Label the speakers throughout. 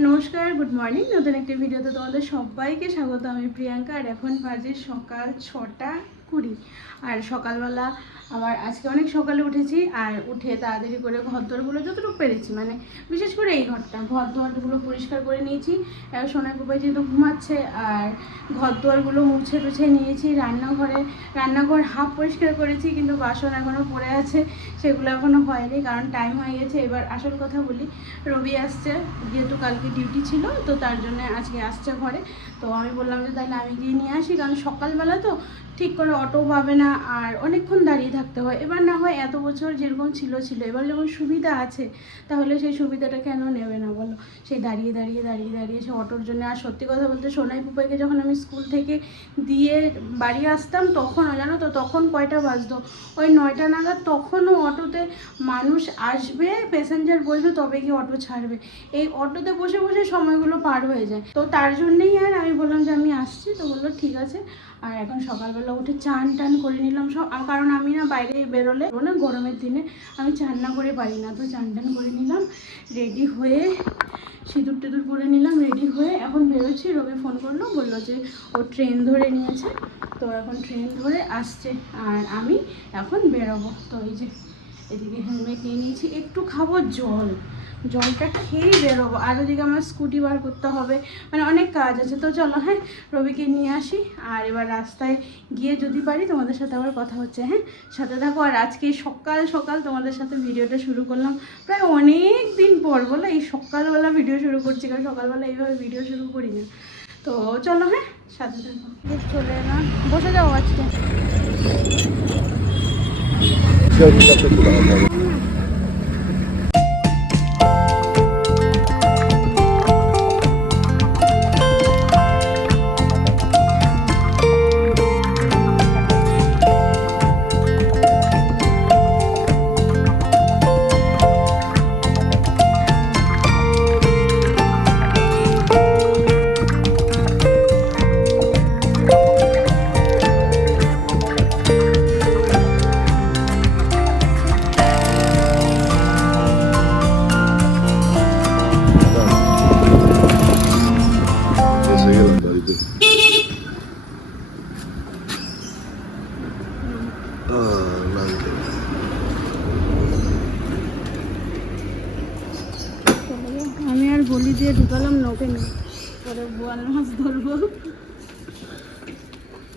Speaker 1: নমস্কার good morning নতুন একটি ভিডিওতে তোমাদের সবাইকে স্বাগত। আমি প্রিয়াঙ্কা, আর এখন বাজে সকাল ছটা। কুড়ি আর সকালবেলা আবার আজকে অনেক সকালে উঠেছি, আর উঠে তাড়াতাড়ি করে ঘর দোরগুলো যতটুকু পেরেছি মানে বিশেষ করে এই ঘরটা ঘর দোয়ারগুলো পরিষ্কার করে নিয়েছি। আর সোনাই পুপাই যেহেতু ঘুমাচ্ছে, আর ঘর দোয়ারগুলো মুছে টুছে নিয়েছি, রান্নাঘরে, রান্নাঘর হাফ পরিষ্কার করেছি, কিন্তু বাসন এখনও পড়ে আছে, সেগুলো এখনও হয়নি, কারণ টাইম হয়ে গেছে। এবার আসল কথা বলি, রবি আসছে, যেহেতু কালকে ডিউটি ছিল, তো তার জন্য আজকে আসছে ঘরে। তো আমি বললাম যে তাহলে আমি গিয়ে নিয়ে আসি, কারণ সকালবেলা তো ঠিক করে অটো পাবে না আর অনেকক্ষণ দাঁড়িয়ে থাকতে হয়। এবার না হয় এত বছর যেরকম ছিল ছিল, এবার যখন সুবিধা আছে, তাহলে সেই সুবিধাটা কেন নেবে না বলো? সেই দাঁড়িয়ে দাঁড়িয়ে দাঁড়িয়ে দাঁড়িয়ে সে অটোর জন্য, আর সত্যি কথা বলতে সোনাই পুপাইকে যখন আমি স্কুল থেকে দিয়ে বাড়ি আসতাম তখনও, জানো তো, তখন কয়টা বাজতো? ওই নয়টা নাগাদ তখনও অটোতে মানুষ আসবে প্যাসেঞ্জার বসবে, তবে কি অটো ছাড়বে। এই অটোতে বসে বসে সময়গুলো পার হয়ে যায়। তো তার জন্যেই আর আমি বললাম যে আমি আসছি। তো বলল, ঠিক আছে। আর এখন সকালবেলা উঠে চান টান করে নিলাম সব। কারণ আমি না বাইরে বেরোলে না গরমের দিনে আমি চান না করে পারি না। তো চান টান করে নিলাম রেডি হয়ে সিঁদুর টিঁদুর পরে নিলাম রেডি হয়ে এখন বেরোচ্ছি। রবি ফোন করল, বলল যে ও ট্রেন ধরে নিয়েছে। তো এখন ট্রেন ধরে আসছে আর আমি এখন বেরোবো। তো এই যে এদিকে হেলমেট নিয়ে নিয়েছি, একটু খাব জল। জলটা খেয়েই বেরোবো। আর ওদিকে আমার স্কুটি বার করতে হবে। মানে অনেক কাজ আছে। তো চলো হ্যাঁ রবিকে নিয়ে আসি। আর এবার রাস্তায় গিয়ে যদি পারি তোমাদের সাথে আবার কথা হচ্ছে হ্যাঁ? সাথে থাকো। আর আজকে সকাল সকাল তোমাদের সাথে ভিডিওটা শুরু করলাম। প্রায় অনেক দিন পর বলো, এই সকালবেলা ভিডিও শুরু করছি। কারণ সকালবেলা এইভাবে ভিডিও শুরু করি না। তো চলো হ্যাঁ সাথে থাকো। চলে এলাম। বসে যাও আজকে।
Speaker 2: এসে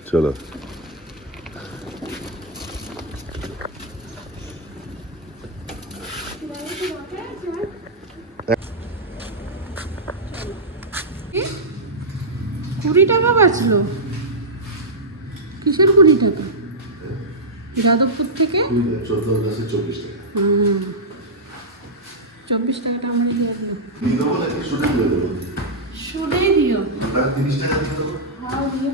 Speaker 2: চলো।
Speaker 1: কুড়ি টাকা বাঁচলো কিসের কুড়ি টাকা? যাদবপুর থেকে?
Speaker 2: চব্বিশ
Speaker 1: টাকাটা আমরা দিয়ে
Speaker 2: দেবো।
Speaker 1: শুনেই দিও দিও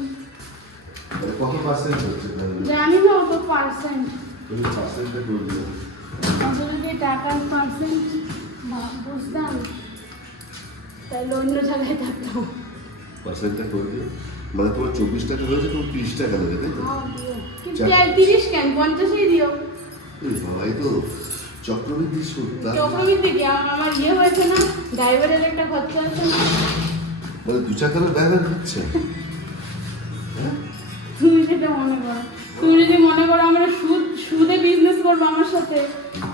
Speaker 2: কত পার্সেন্ট হচ্ছে
Speaker 1: জানি না অত পার্সেন্ট
Speaker 2: তুমি পার্সেন্টটা করে দিও
Speaker 1: যদি টাকার পার্সেন্ট বুঝতাম তাহলে অন্য জায়গায় থাকতাম।
Speaker 2: পার্সেন্টটা করে দিও মানে তোমার চব্বিশ টাকা হয়েছে তোমার তিরিশ টাকা নেবে তাই তো?
Speaker 1: হ্যাঁ তিরিশ কেন? পঞ্চাশই দিও।
Speaker 2: এই তো চক্রবৃদ্ধি সুদ
Speaker 1: চক্রবৃদ্ধি কি? আমার ইয়ে হয়েছে না? ড্রাইভারের একটা খরচা আছে না?
Speaker 2: মানে দু চাকারও ড্রাইভার হচ্ছে
Speaker 1: সেটা মনে করো তুমি যদি মনে করো আমরা সুদ সুদে বিজনেস করব আমার সাথে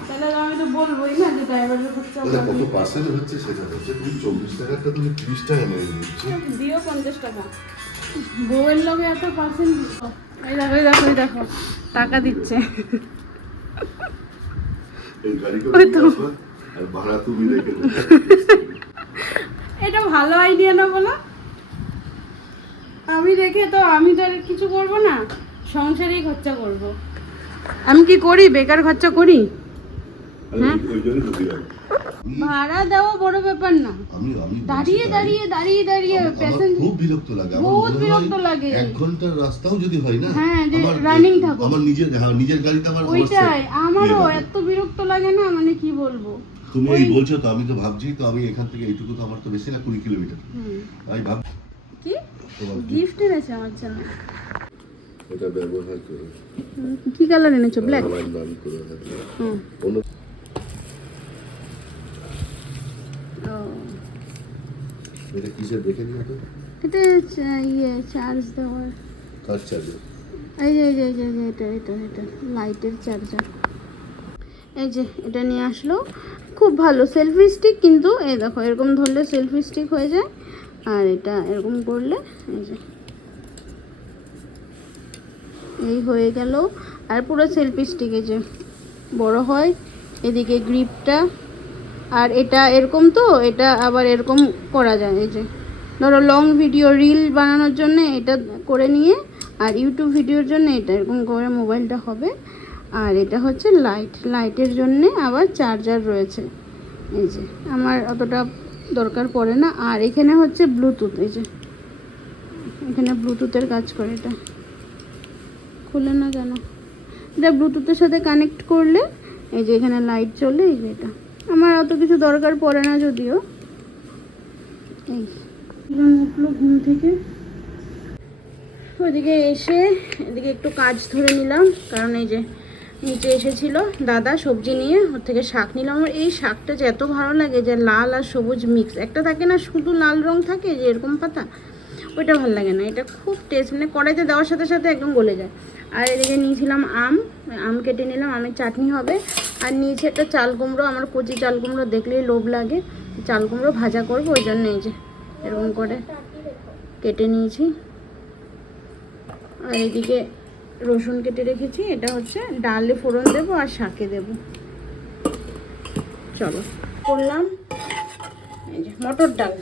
Speaker 1: তাহলে আমি তো বলবোই না যে ড্রাইভারের খরচা
Speaker 2: কত পার্সেন্ট হচ্ছে সেটা হচ্ছে তুমি চব্বিশ টাকাটা তুমি তিরিশ টাকা নেবে দিচ্ছি
Speaker 1: দিও পঞ্চাশ টাকা। বউয়ের লগে এত পার্সেন্ট এই দেখো এই দেখো এই দেখো টাকা দিচ্ছে। ওই তো।
Speaker 2: নিয়ে আসবা, আর ভাড়া তুমি
Speaker 1: এটা ভালো আইডিয়া আমি তো আমি তো আর কিছু করব না। সংসারেই খরচা করব। আমি কি করি? বেকার খরচা করি?
Speaker 2: আমি
Speaker 1: হ্যাঁ? ভাড়া দেওয়া বড় ব্যাপার না।
Speaker 2: আমি আমি বলছি
Speaker 1: দাঁড়িয়ে দাঁড়িয়ে দাঁড়িয়ে দাঁড়িয়ে প্যাসেঞ্জার
Speaker 2: খুব বিরক্ত লাগে।
Speaker 1: বহুত বিরক্ত লাগে।
Speaker 2: এক ঘণ্টার রাস্তাও যদি হয় না
Speaker 1: হ্যাঁ, যে
Speaker 2: আমার-
Speaker 1: থাকো।
Speaker 2: আমার নিজের হ্যাঁ নিজের গাড়িতে আমার
Speaker 1: ওইটাই। আমারও এত বিরক্ত লাগে না মানে কি বলব?
Speaker 2: তুমি এই বলছো তো আমি তো ভাবছি তো আমি এখান থেকে এইটুকু তো আমার তো বেশি না কুড়ি কিলোমিটার। আমি ভাব
Speaker 1: কি
Speaker 2: তোমার কি-
Speaker 1: গিফট এনেছে আমার জন্য
Speaker 2: এটা ব্যবহার করো।
Speaker 1: কি কালার এনেছো? ব্ল্যাক
Speaker 2: করে
Speaker 1: হুম।
Speaker 2: এটা কিসের দেখে নিও তো?
Speaker 1: এটা ইয়ে চার্জ দেওয়ার।
Speaker 2: কার চার্জার
Speaker 1: এই যে এই যে এই যে এই যে এটা এটা এটা লাইটের চার্জার এই যে এটা নিয়ে আসলো। খুব ভালো সেলফি স্টিক কিন্তু এই দেখো এরকম ধরলে সেলফি স্টিক হয়ে যায়। আর এটা এরকম করলে, এই যে। এই হয়ে গেল। আর পুরো সেলফি স্টিক এই যে। বড় হয়, এদিকে গ্রিপটা আর এটা এরকম তো, এটা আবার এরকম করা যায়, এই যে। ধরো লং ভিডিও রিল বানানোর জন্য এটা করে নিয়ে, আর ইউটিউব ভিডিওর জন্য এটা এরকম করে মোবাইলটা হবে। আর এটা হচ্ছে লাইট লাইটের জন্য আবার চার্জার রয়েছে। এই যে, আমার অতটা দরকার পড়ে না। আর এখানে হচ্ছে ব্লুটুথ এই যে। এখানে ব্লুটুথের কাজ করে এটা। খুলে না কেন এটা ব্লুটুথের সাথে কানেক্ট করলে, এই যে এখানে লাইট চলে, এই যে এটা। আমার অত কিছু দরকার পড়ে না যদিও। এই। উঠল ঘুম থেকে। ওইদিকে এসে এদিকে একটু কাজ ধরে নিলাম। কারণ এই যে নিচে এসেছিল। দাদা সবজি নিয়ে ওর থেকে শাক নিলাম। আমার এই শাকটা যে এত ভালো লাগে যে লাল আর সবুজ মিক্স একটা থাকে না শুধু লাল রং থাকে যে এরকম পাতা? ওইটা ভালো লাগে না। এটা খুব টেস্ট মানে কড়াইতে দেওয়ার সাথে সাথে একদম গলে যায়। আর এদিকে নিয়েছিলাম আম। আম কেটে নিলাম। আমের চাটনি হবে। আর নিয়েছি একটা চাল কুমড়ো। আমার কচি চাল কুমড়ো দেখলেই লোভ লাগে। চাল কুমড়ো ভাজা করব ওই জন্য এই যে এরকম করে কেটে নিয়েছি। আর এদিকে রসুন কেটে রেখেছি, এটা হচ্ছে ডালে ফোড়ন দেবো আর শাকে দেবো। চলো, করলাম। এই যে মটর ডাল,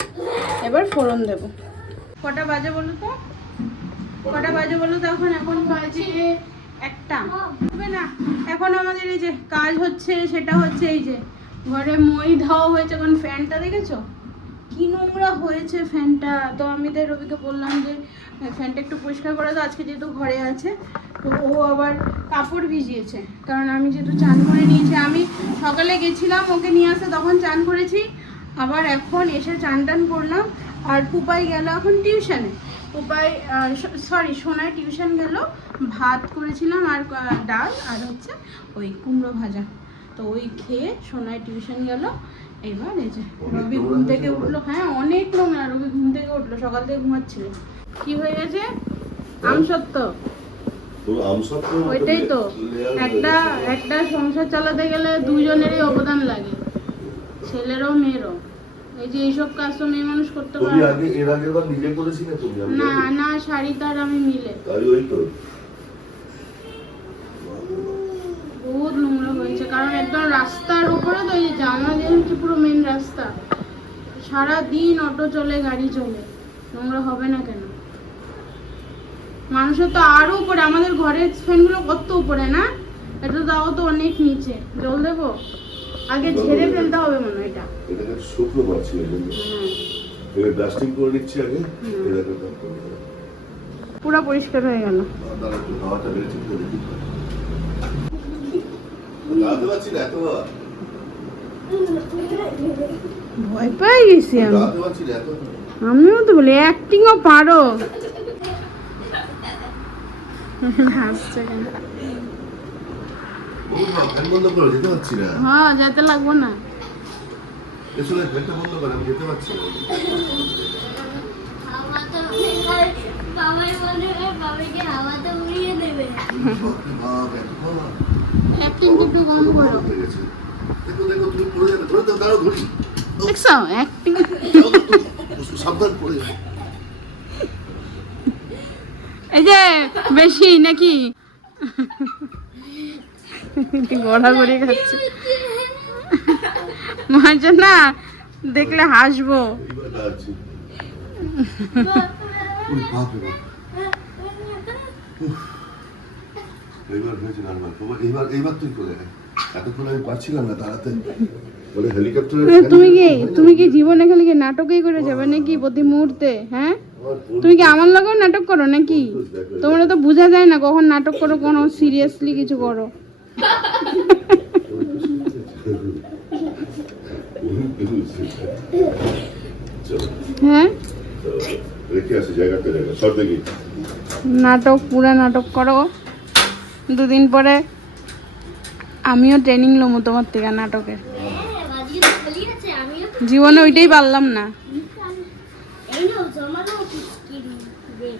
Speaker 1: এবার ফোড়ন দেবো। কটা বাজে বলো তো? কটা বাজে বলো তো এখন? এখন বাজে একটা। হবে না? এখন আমাদের এই যে কাজ হচ্ছে, সেটা হচ্ছে এই যে ঘরে মই ধাওয়া হয়েছে, এখন ফ্যানটা দেখেছ? কি নোংরা হয়েছে ফ্যানটা। তো আমি তো রবিকে বললাম যে, ফ্যানটা একটু পরিষ্কার করে দাও, আজকে যেহেতু ঘরে আছে। তো ও আবার কাপড় ভিজিয়েছে। কারণ আমি যেহেতু চান করে নিয়েছি আমি সকালে গেছিলাম ওকে নিয়ে আসতে তখন চান করেছি। আবার এখন এসে চান টান করলাম। আর পুপাই গেল এখন টিউশনে। পুপাই সরি সোনায় টিউশন গেল। ভাত করেছিলাম আর ডাল আর হচ্ছে ওই কুমড়ো ভাজা। তো ওই খেয়ে সোনায় টিউশন গেল। এবার এই যে রবি ঘুম থেকে উঠল। হ্যাঁ অনেক নোংরা রবি ঘুম থেকে উঠল। সকাল থেকে ঘুমাচ্ছিল। কি হয়ে গেছে? আম সত্য। ওইটাই তো। একটা একটা সংসার চালাতে গেলে দুজনেরই অবদান লাগে। ছেলেরও মেয়েরও। এই যে এইসব কাজ তো মেয়ে মানুষ করতে পারে
Speaker 2: আগে এর আগের বার নিজে করেছিলে তুমি
Speaker 1: না না শাড়ি তার আমি মিলে।
Speaker 2: তাই ওই তো।
Speaker 1: বহুত নোংরা হয়েছে কারণ একদম রাস্তার উপরে তো এই যে জানলা দিয়ে হচ্ছে পুরো মেন রাস্তা। সারা দিন অটো চলে গাড়ি চলে। নোংরা হবে না কেন? মানুষের তো আরও উপরে আমাদের ঘরের ফ্যানগুলো কত উপরে না? এটা তাও তো অনেক নিচে। জল দেবো? আগে ঝেড়ে ফেলতে হবে মনে হয় এটা।
Speaker 2: শুকনো পাচ্ছি এবার ডাস্টিং করে নিচ্ছি আগে এটাকে
Speaker 1: পুরো পরিষ্কার হয়ে গেল।
Speaker 2: না
Speaker 1: ভয় পেয়ে গেছি আমি। আমিও তো বলি অ্যাক্টিংও পারো। হাসছে কেন
Speaker 2: না।
Speaker 1: হ্যাঁ যেতে লাগবো না।
Speaker 2: এসো না ফ্যানটা বন্ধ করো
Speaker 1: এই যে বেশি নাকি? গড়াগড়ি খাচ্ছে। মাঝে না দেখলে হাসবো।
Speaker 2: এইবার দাঁড়াচ্ছি ওরে বাপ রে বাপ। উফ। এইবার এইবার এইবার তুই করে এতক্ষণ আমি পারছিলাম না দাঁড়াতে। বলে হেলিকপ্টারে
Speaker 1: তুমি কি তুমি কি জীবনে খালি কি নাটকই করে যাবে নাকি প্রতি মুহূর্তে হ্যাঁ? তুমি কি আমার লগেও নাটক করো নাকি? তোমরা তো বোঝা যায় না কখন নাটক করো কোনো সিরিয়াসলি কিছু করো। হ্যাঁ? নাটক পুরা নাটক করো। দুদিন পরে আমিও ট্রেনিং লমু তোমার থেকে নাটকের।
Speaker 3: হ্যাঁ আমিও
Speaker 1: জীবনে ওইটাই পারলাম না
Speaker 3: আমিও জমানো কিরি রে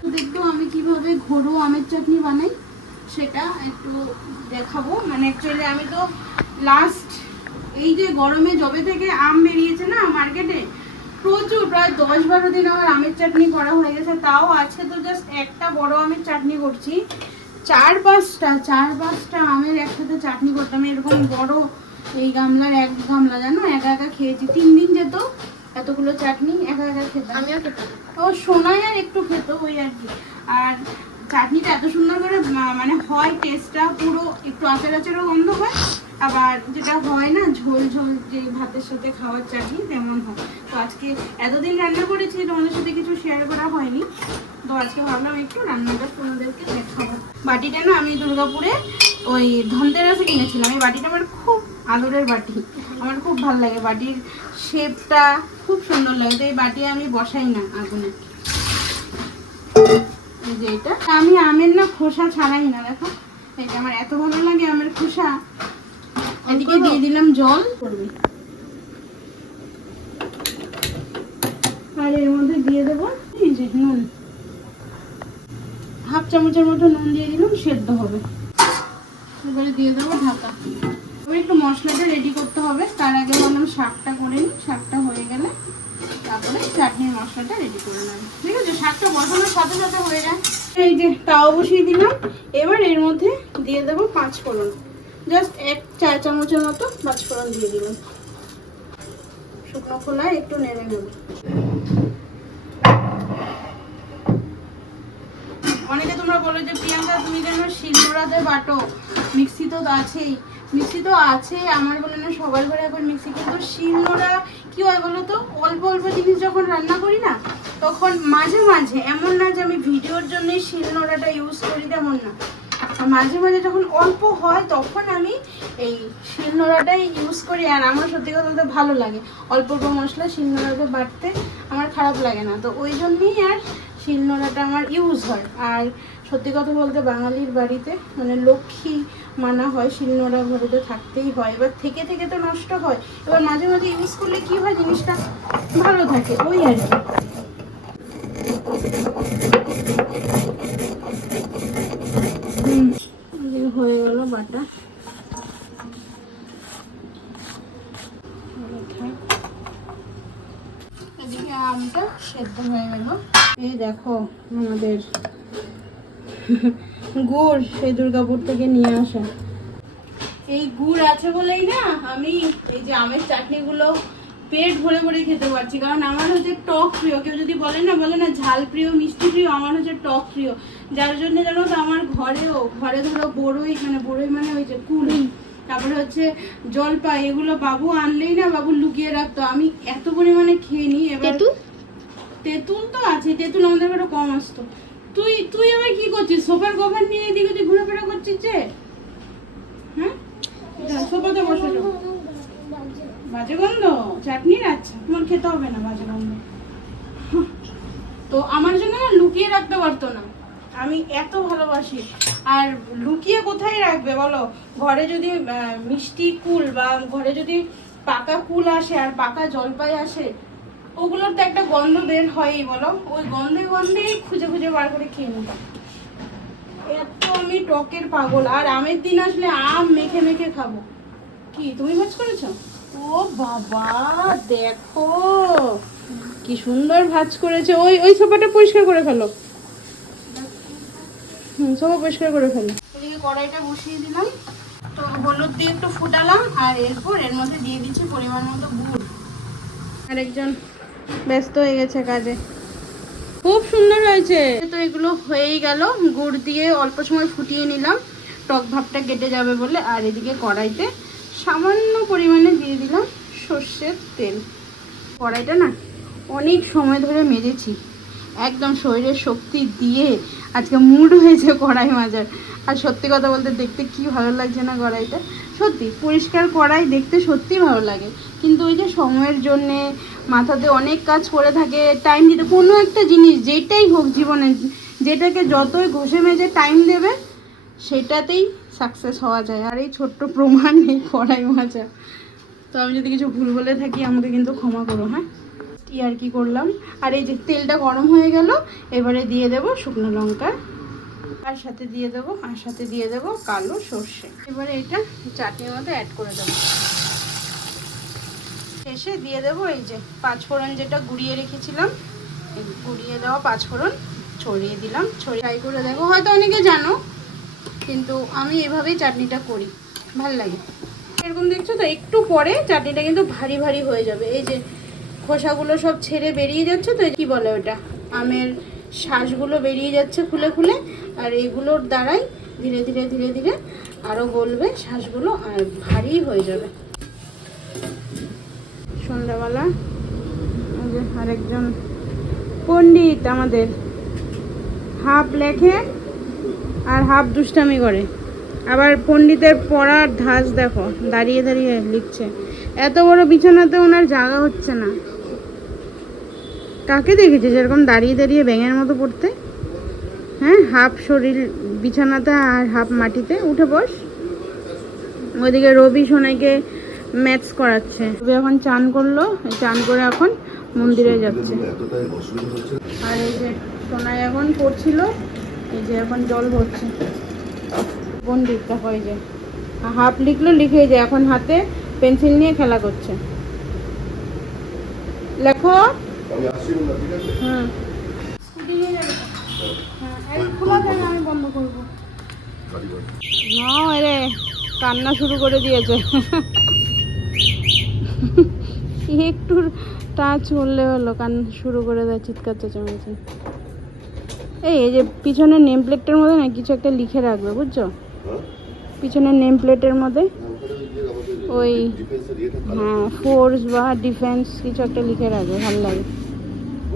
Speaker 1: তো দেখব আমি কীভাবে ঘরোয়া আমের চাটনি বানাই সেটা একটু দেখাবো। মানে অ্যাকচুয়ালি আমি তো লাস্ট এই যে গরমে জবে থেকে আম বেরিয়েছে না মার্কেটে প্রচুর, প্রায় দশ বারো দিন আমার আমের চাটনি করা হয়ে গেছে। তাও আছে তো জাস্ট একটা বড় আমের চাটনি করছি। চার পাঁচটা চার পাঁচটা আমের একসাথে চাটনি করতাম। এরকম বড় এই গামলার এক গামলা, জানো? একা একা খেয়েছি। তিন দিন যেত। এতগুলো চাটনি একা একা খেতাম।
Speaker 3: আমিও খেতাম।
Speaker 1: ও সোনাই আর একটু খেত ওই আর কি। আর চাটনিটা এত সুন্দর করে মানে হয় টেস্টটা পুরো একটু আচার আচারও গন্ধ হয় আবার যেটা হয় না ঝোল ঝোল যে ভাতের সাথে খাওয়ার চাটনি তেমন হয়। তো আজকে এতদিন রান্না করেছি তোমাদের সাথে কিছু শেয়ার করা হয়নি। তো আজকে ভাবলাম একটু রান্নাটা তোমাদেরকে দেখাবো। বাটিটা না আমি দুর্গাপুরে ওই ধনতেরাসে কিনেছিলাম। এই বাটিটা আমার খুব আদরের বাটি। আমার খুব ভালো লাগে বাটির শেপটা খুব সুন্দর লাগে তো এই বাটি আমি বসাই না আগুনে। যে এটা। আমি আমের না খোসা ছাড়াই না দেখো। এটা আমার এত ভালো লাগে আমের খোসা। এদিকে দিয়ে দিলাম জল। করবে আর এর মধ্যে দিয়ে দেবো এই যে নুন। হাফ চামচের মতো নুন দিয়ে দিলাম সেদ্ধ হবে। এবারে দিয়ে দেবো ঢাকা। এবার একটু মশলাটা রেডি করতে হবে। তার আগে বললাম শাকটা করে নিই। শাকটা হয়ে গেলে তারপরে চাটনির মশলাটা রেডি করে নেব। ঠিক আছে? শাকটা বসানোর সাথে সাথে হয়ে যায়। এই যে তাও বসিয়ে দিলাম। এবার এর মধ্যে দিয়ে দেবো পাঁচ ফোড়ন জাস্ট এক চা চামচের মতো পাঁচ ফোড়ন দিয়ে দিলাম। শুকনো খোলায় একটু নেড়ে নেব। অনেকে তোমরা বলো যে, প্রিয়াঙ্কা, তুমি কেন শিলনোড়াতে বাটো? মিক্সি তো আছেই। মিক্সি তো আছে, আমার মনে হয় সবার ঘরে এখন মিক্সি কিন্তু শিলনোড়া কি হয় বলো তো? অল্প অল্প জিনিস যখন রান্না করি না, তখন মাঝে মাঝে, এমন না যে আমি ভিডিওর জন্যই শিলনোড়াটা ইউজ করি তেমন না। মাঝে মাঝে যখন অল্প হয়, তখন আমি এই শিলনোড়াটাই ইউজ করি। আর আমার সত্যি কথা বলতে ভালো লাগে। অল্প অল্প মশলা শিলনোড়াতে বাটতে আমার খারাপ লাগে না। তো ওই জন্যই আর শিলনোড়াটা আমার ইউজ হয়। আর সত্যি কথা বলতে বাঙালির বাড়িতে মানে লক্ষ্মী মানা হয়, শিলনোড়া ঘরেতে থাকতেই হয়। এবার থেকে থেকে তো নষ্ট হয়। এবার মাঝে মাঝে ইউজ করলে কি হয়? জিনিসটা ভালো থাকে, ওই আর কি। হয়ে গেল বাটা। আমটা সেদ্ধ হয়ে গেল। এই দেখো আমাদের গুড় সেই দুর্গাপুর থেকে নিয়ে আসা। এই গুড় আছে বলেই না আমি এই যে আমের চাটনিগুলো পেট ভরে ভরে খেতে পারছি। কারণ আমার হচ্ছে টক প্রিয়। কেউ যদি বলে না বলে না ঝাল প্রিয় মিষ্টি প্রিয় আমার হচ্ছে টক প্রিয়। যার জন্য জানো তো আমার ঘরেও ঘরে ধরো বড়ই মানে বড়ই মানে ওই যে কুল তারপরে হচ্ছে জলপাই এগুলো বাবু আনলেই না বাবু লুকিয়ে রাখতো। আমি এত পরিমাণে খেয়ে নিই এবার
Speaker 3: তেঁতুল?
Speaker 1: তেঁতুল তো আছে তেঁতুল আমাদের ঘরে কম আসতো। তুই তুই আবার কি করছিস? সোফার কভার নিয়ে এদিক ওদিক ঘোরাফেরা করছিস যে? হ্যাঁ? সোফাতে বসে বাজে গন্ধ? চাটনির আচ্ছা তোমার খেতে হবে না বাজে গন্ধ। তো আমার জন্য না লুকিয়ে রাখতে পারতো না। আমি এত ভালোবাসি। আর লুকিয়ে কোথায় রাখবে বলো? ঘরে যদি মিষ্টি কুল বা ঘরে যদি পাকা কুল আসে আর পাকা জলপাই আসে ওগুলোর তো একটা গন্ধ বের হয়ই, বলো? ওই গন্ধে গন্ধেই খুঁজে খুঁজে বার করে খেয়ে নিতাম এত আমি টকের পাগল, আর আমের দিন আসলে আম মেখে মেখে খাব। কি, তুমি ভাজ করেছ? ও বাবা, দেখো, কি সুন্দর ভাজ করেছে। ওই ওই সোফাটা পরিষ্কার করে ফেলো। হুম, সোফা পরিষ্কার করে ফেলো। এদিকে কড়াইটা বসিয়ে দিলাম। তো হলুদ দিয়ে একটু ফুটালাম, আর এরপর এর মধ্যে দিয়ে দিচ্ছি পরিমাণ মতো গুড়। আরেকজন ব্যস্ত হয়ে গেছে কাজে। খুব সুন্দর হয়েছে। তো এগুলো হয়েই গেল গুড় দিয়ে অল্প সময় ফুটিয়ে নিলাম। টক ভাবটা কেটে যাবে বলে আর এদিকে কড়াইতে সামান্য পরিমাণে দিয়ে দিলাম সর্ষের তেল। কড়াইটা না অনেক সময় ধরে মেজেছি। একদম শরীরের শক্তি দিয়ে আজকে মুড হয়েছে কড়াই মাজার। আর সত্যি কথা বলতে দেখতে কি ভালো লাগছে না কড়াইটা। সত্যি, পরিষ্কার করাই দেখতে সত্যি ভালো লাগে। কিন্তু ওই যে সময়ের জন্যে মাথাতে অনেক কাজ করে থাকে টাইম দিতে, কোনো একটা জিনিস যেটাই হোক জীবনে, যেটাকে যতই ঘষে মেজে টাইম দেবে, সেটাতেই সাকসেস হওয়া যায়। আর এই ছোট্ট প্রমাণ, এই কড়াই মাজা তো আমি যদি কিছু ভুল বলে থাকি, আমাকে কিন্তু ক্ষমা করো হ্যাঁ? আর কি করলাম? আর এই যে তেলটা গরম হয়ে গেল, এবারে দিয়ে দেব শুকনো লঙ্কা। আর সাথে দিয়ে দেব, আর সাথে দিয়ে দেব কালো সর্ষে। এবারে এটা চাটনির মধ্যে অ্যাড করে দেবো। শেষে দিয়ে দেবো এই যে পাঁচফোড়ন যেটা গুঁড়িয়ে রেখেছিলাম। গুঁড়িয়ে দেওয়া পাঁচফোড়ন ছড়িয়ে দিলাম। ছড়িয়ে ট্রাই করে দেখো হয়তো অনেকে জানো, কিন্তু আমি এভাবেই চাটনিটা করি। ভালো লাগে। এরকম দেখছ তো? একটু পরে চাটনিটা কিন্তু ভারী ভারী হয়ে যাবে। এই যে খোসাগুলো সব ছেড়ে বেরিয়ে যাচ্ছে তো কি বলে ওটা? আমের শ্বাসগুলো বেরিয়ে যাচ্ছে খুলে খুলে, আর এগুলোর দ্বারাই ধীরে ধীরে ধীরে ধীরে আরও গলবে শ্বাসগুলো আর ভারী হয়ে যাবে। সন্ধ্যাবেলা আরেকজন পণ্ডিত আমাদের, হাফ লেখে আর হাফ দুষ্টামি করে। আবার পণ্ডিতের পড়ার ধাঁচ দেখো, দাঁড়িয়ে দাঁড়িয়ে লিখছে। এত বড় বিছানাতে ওনার জায়গা হচ্ছে না। কাকে দেখেছে? যেরকম দাঁড়িয়ে দাঁড়িয়ে ব্যাঙের মতো পড়তে? হ্যাঁ হাফ শরীর বিছানাতে আর হাফ মাটিতে। উঠে বস। ওইদিকে রবি সোনাইকে ম্যাথস করাচ্ছে। রবি এখন চান করল। চান করে এখন মন্দিরে যাচ্ছে। আর এই যে সোনাই এখন পড়ছিল। এই যে এখন জল ভরছে। পণ্ডিত দেখো এই যে? হাফ লিখলো লিখে এই যে এখন হাতে পেন্সিল নিয়ে খেলা করছে। লেখো।
Speaker 2: আমি আসছি না ঠিক আছে?
Speaker 1: হুম স্কুটি নিয়ে যাবে হ্যাঁ। এই খোলা দেন আমি বন্ধ করব। না রে কান্না শুরু করে দিয়েছে। একটু টাচ করলে হলো কান্না শুরু করে দেয় চিৎকার চেঁচামেচি। এই এই যে পিছনের নেম প্লেটটার মধ্যে না কিছু একটা লিখে রাখবে বুঝছ?
Speaker 2: হ্যাঁ?
Speaker 1: পিছনের নেম প্লেটের মধ্যে ওই
Speaker 2: ভালো
Speaker 1: হ্যাঁ ফোর্স বা ডিফেন্স কিছু একটা লিখে রাখবে ভালো লাগে।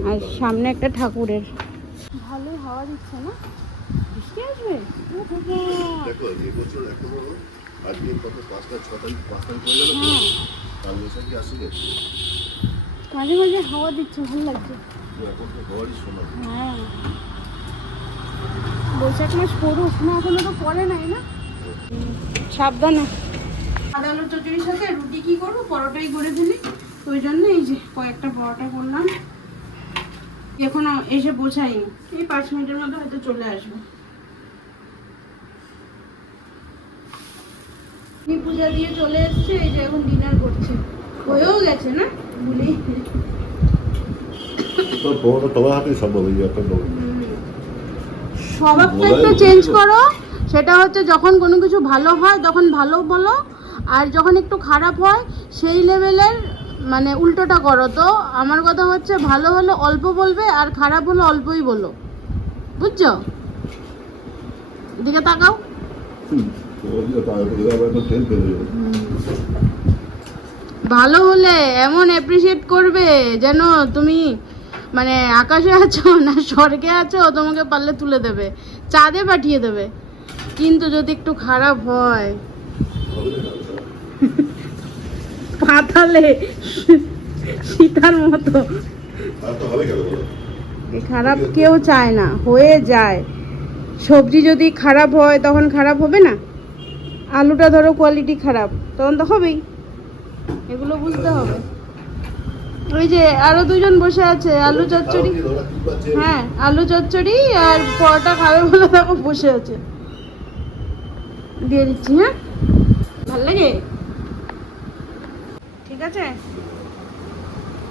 Speaker 1: আর সামনে একটা ঠাকুরের। ভালোই হাওয়া দিচ্ছে না? বৃষ্টি আসবে?
Speaker 2: দেখো এবছর এখনও আজকে কত পাঁচটা ছ তারিখ পাঁচ গেল তো?
Speaker 1: হ্যাঁ।
Speaker 2: কাল আসে গেছে
Speaker 1: মাঝে মাঝে হাওয়া দিচ্ছে ভালো লাগছে।
Speaker 2: এখন তো হওয়ারই সময়।
Speaker 1: হ্যাঁ। বৈশাখ মাস পড়ুক না এখনও তো পড়ে নাই না? সাবধানে। আদা আলুর চচড়ির সাথে রুটি কি করব? পরোটাই করে ফেলি। ওই জন্য এই যে কয়েকটা পরোটা করলাম। এখনও এসে বোঝাইনি। এই পাঁচ মিনিটের মধ্যে হয়তো চলে আসব। পূজা দিয়ে চলে এসছে এই যে এখন ডিনার করছে। হয়েও গেছে না? ভুলেই স্বভাবটা একটু চেঞ্জ করো। সেটা হচ্ছে যখন কোনো কিছু ভালো হয় তখন ভালো বলো। আর যখন একটু খারাপ হয়, সেই লেভেলের মানে উল্টোটা করো তো। আমার কথা হচ্ছে, ভালো হলে অল্প বলবে, আর খারাপ হলে অল্পই বলো। বুঝছ? দিকে তাকাও। ভালো হলে এমন অ্যাপ্রিসিয়েট করবে যেন তুমি মানে আকাশে আছো না স্বর্গে আছো, তোমাকে পারলে তুলে দেবে। চাঁদে পাঠিয়ে দেবে। কিন্তু যদি একটু খারাপ হয় পাতালে সীতার মতো। খারাপ কেউ চায় না হয়ে যায়। সবজি যদি খারাপ হয় তখন খারাপ হবে না? আলুটা ধরো কোয়ালিটি খারাপ তখন তো হবেই। এগুলো বুঝতে হবে। ওই যে আরও দুজন বসে আছে আলু চচ্চড়ি। হ্যাঁ আলু চচ্চড়ি আর পরোটা খাবে বলে দেখো বসে আছে। দিয়ে দিচ্ছি হ্যাঁ? ভালো লাগে? আছে?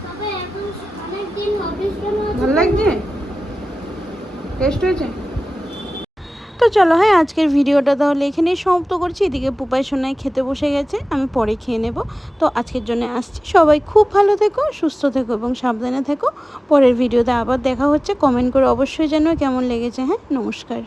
Speaker 3: তবে এখন অনেক দিন অফিস কেন আছে?
Speaker 1: ভালো লাগছে? টেস্ট হয়েছে? তো চলো হ্যাঁ আজকের ভিডিওটা তাহলে এখানেই সমাপ্ত করছি। এদিকে পুপাই সোনায় খেতে বসে গেছে আমি পরে খেয়ে নেব। তো আজকের জন্য আসছি। সবাই খুব ভালো থেকো সুস্থ থেকো এবং সাবধানে থেকো। পরের ভিডিওতে আবার দেখা হচ্ছে। কমেন্ট করে অবশ্যই জানো কেমন লেগেছে হ্যাঁ? নমস্কার।